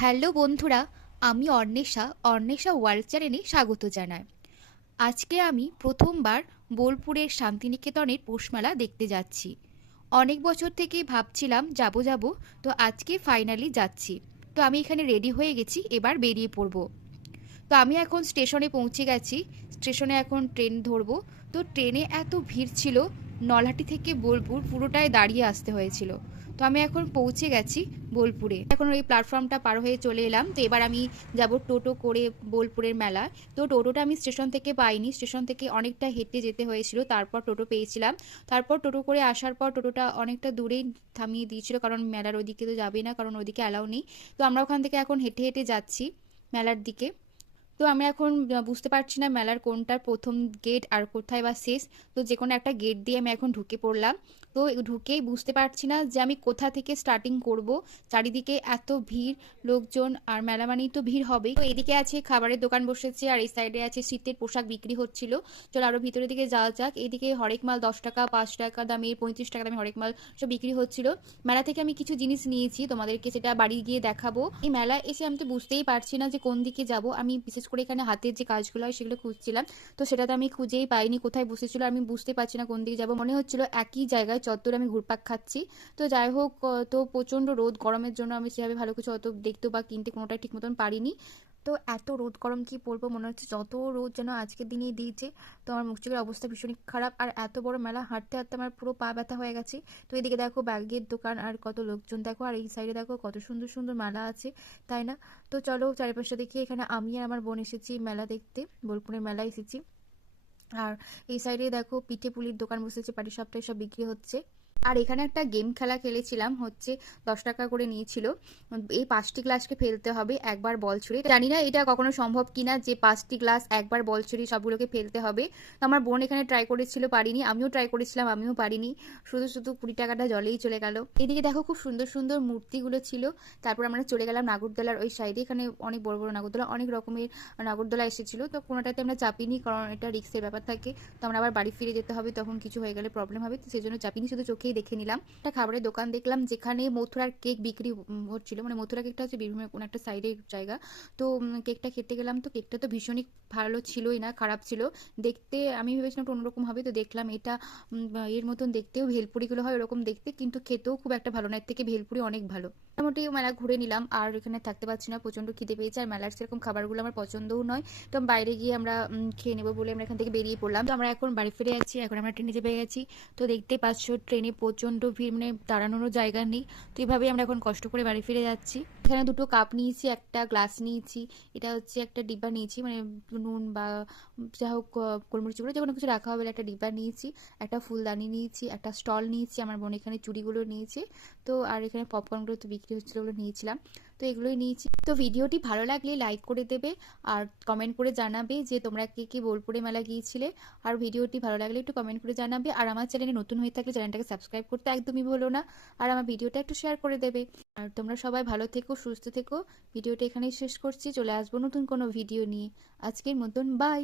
Hello বন্ধুরা, আমি অর্ণেশা অর্ণেশা world চ্যানেলে স্বাগত জানাই। আজকে আমি প্রথমবার বোলপুরের শান্তিনিকেতনের পৌষমেলা দেখতে যাচ্ছি। অনেক বছর থেকে ভাবছিলাম যাব যাব, তো আজকে ফাইনালি যাচ্ছি। তো আমি এখানে রেডি হয়ে গেছি, এবার বেরিয়ে পড়ব। তো আমি এখন স্টেশনে পৌঁছে গেছি স্টেশনে এখন ট্রেন ধরবো। তো ট্রেনে এত ভিড় ছিল নলহাটি থেকে বোলপুর পুরোটাই দাঁড়িয়ে আসতে হয়েছিল। তো আমি এখন পৌঁছে গেছি বোলপুরে। এখন ওই প্ল্যাটফর্মটা পার হয়ে চলে এলাম। তো এবার আমি যাব টোটো করে বোলপুরের মেলা তো টোটোটা আমি স্টেশন থেকে পাইনি। স্টেশন থেকে অনেকটা হেঁটে যেতে হয়েছিল। তারপর টোটো পেয়েছিলাম। তারপর টোটো করে আসার পর টোটোটা অনেকটা দূরেই থামিয়ে দিয়েছিল। কারণ মেলার ওদিকে তো যাবে না, কারণ ওদিকে অ্যালাউ নেই। তো আমরা ওখান থেকে এখন হেঁটে হেঁটে যাচ্ছি মেলার দিকে। তো আমি এখন বুঝতে পারছি না মেলার কোনটার প্রথম গেট আর কোথায় বা শেষ। তো যে কোনো একটা গেট দিয়ে আমি এখন ঢুকে পড়লাম। তো ঢুকেই বুঝতে পারছি না যে আমি কোথা থেকে স্টার্টিং করব। চারিদিকে এত ভিড়, লোকজন আর মেলা মানেই তো ভিড় হবেই। তো এদিকে আছে খাবারের দোকান বসেছে আর এই সাইডে আছে শীতের পোশাক বিক্রি হচ্ছিল। চলো আরও ভিতরের দিকে যাওয়া যাক। এদিকে হরেক মাল দশ টাকা, পাঁচ টাকা দামে, পঁয়ত্রিশ টাকা দামে হরেক মাল সব বিক্রি হচ্ছিল। মেলা থেকে আমি কিছু জিনিস নিয়েছি, তোমাদেরকে সেটা বাড়ি গিয়ে দেখাবো। এই মেলা এসে আমি তো বুঝতেই পারছি না যে কোন দিকে যাব। আমি বিশেষ করে এখানে হাতের যে কাজগুলো হয় সেগুলো খুঁজছিলাম। তো সেটা তো আমি খুঁজেই পাইনি কোথায় বসেছিল, আমি বুঝতে পারছি না কোন দিকে যাব। মনে হচ্ছিল একই জায়গায় চত্বর আমি ঘুরপাক খাচ্ছি। তো যাই হোক তো প্রচণ্ড রোদ, গরমের জন্য আমি সেভাবে ভালো কিছু অত দেখতে বা কিনতে কোনোটাই ঠিক মতন পারিনি। তো এত রোদ, গরম কি বলব? মনে হচ্ছে যত রোদ যেন আজকের দিনেই দিয়েছে। তো আমার মুখ চোখের অবস্থা ভীষণই খারাপ। আর এত বড় মেলা, হাঁটতে হাঁটতে আমার পুরো পা ব্যথা হয়ে গেছে। তো এদিকে দেখো ব্যাগের দোকান আর কত লোকজন। দেখো আর এই সাইডে দেখো কত সুন্দর সুন্দর মেলা আছে, তাই না? তো চলো চারিপাশে দেখি। এখানে আমি আর আমার বোন এসেছি মেলা দেখতে, বোলপুরের মেলা এসেছি। আর এই সাইডে দেখো পিঠে পুলির দোকান বসেছে পাটি সপ্তাহে সব বিক্রি হচ্ছে। আর এখানে একটা গেম খেলা খেলেছিলাম, হচ্ছে দশ টাকা করে নিয়েছিল। এই পাঁচটি গ্লাসকে ফেলতে হবে, একবার বল ছুড়ে। জানি না এটা কখনো সম্ভব কিনা যে পাঁচটি গ্লাস একবার বল ছুড়ে সবগুলোকে ফেলতে হবে। তো আমার বোন এখানে ট্রাই করেছিল, পারিনি। আমিও ট্রাই করেছিলাম, আমিও পারিনি। শুধু শুধু কুড়ি টাকাটা জলেই চলে গেল। এদিকে দেখো খুব সুন্দর সুন্দর মূর্তিগুলো ছিল। তারপর আমরা চলে গেলাম নাগরদোলার ওই সাইডে এখানে অনেক বড় বড় নাগরদোলা, অনেক রকমের নাগরদোলা এসেছিল। তো কোনোটাতে আমরা চাপিনি, কারণ এটা রিক্সের ব্যাপার থাকে। তো আমরা আবার বাড়ি ফিরে যেতে হবে, তখন কিছু হয়ে গেলে প্রবলেম হবে। তো সেই জন্য চাপিনি, শুধু চোখেই দেখে নিলাম। একটা খাবারের দোকান দেখলাম যেখানে মথুরার কেক বিক্রি হচ্ছিল। মানে মথুরা কেকটা হচ্ছে বিভিন্ন কোনো একটা সাইডের জায়গা। তো কেকটা খেতে গেলাম। তো কেকটা তো ভীষণই ভালো ছিলই না, খারাপ ছিল। দেখতে, আমি ভেবেছিলাম একটু অন্যরকম হবে। তো দেখলাম এটা এর মতন দেখতেও ভেলপুরিগুলো হয় ওরকম দেখতে। কিন্তু খেতেও খুব একটা ভালো না। এর থেকে ভেলপুরি অনেক ভালো। মোটামুটি মেলা ঘুরে নিলাম। আর এখানে থাকতে পারছি না। প্রচণ্ড খিদে পেয়েছে। আর মেলার সেরকম খাবারগুলো আমার পছন্দও নয়। তো বাইরে গিয়ে আমরা খেয়ে নেব বলে আমরা এখান থেকে বেরিয়ে পড়লাম। তো আমরা এখন বাড়ি ফিরে যাচ্ছি এখন আমরা ট্রেনে চেপে গেছি। তো দেখতে পাচ্ছ, ট্রেনে প্রচণ্ড ভিড় মানে দাঁড়ানোরও জায়গা নেই। তো এইভাবেই আমরা এখন কষ্ট করে বাড়ি ফিরে যাচ্ছি। এখানে দুটো কাপ নিয়েছি, একটা গ্লাস নিয়েছি। এটা হচ্ছে একটা ডিব্বা নিয়েছি মানে নুন বা যা হোক গোলমরিচ গুঁড়ো যে কোনো কিছু রাখা হবে একটা ডিব্বা নিয়েছি। একটা ফুলদানি নিয়েছি, একটা স্টল নিয়েছি, আমার বোন এখানে চুড়িগুলো নিয়েছে। তো আর এখানে পপকর্নগুলো তো বিক্রি হচ্ছিল ওগুলো নিয়েছিলাম। তো এগুলোই নিয়েছি। তো ভিডিওটি ভালো লাগলে লাইক করে দেবে আর কমেন্ট করে জানাবে যে তোমরা কে কে বোলপুরে মেলা গিয়েছিলে। আর ভিডিওটি ভালো লাগলে একটু কমেন্ট করে জানাবে। আর আমার চ্যানেলে নতুন হয়ে থাকলে চ্যানেলটাকে সাবস্ক্রাইব করতে একদমই ভুলো না। আর আমার ভিডিওটা একটু শেয়ার করে দেবে। আর তোমরা সবাই ভালো থেকো, সুস্থ থেকো। ভিডিওটা এখানেই শেষ করছি। চলে আসব নতুন কোনো ভিডিও নিয়ে। আজকের মতন বাই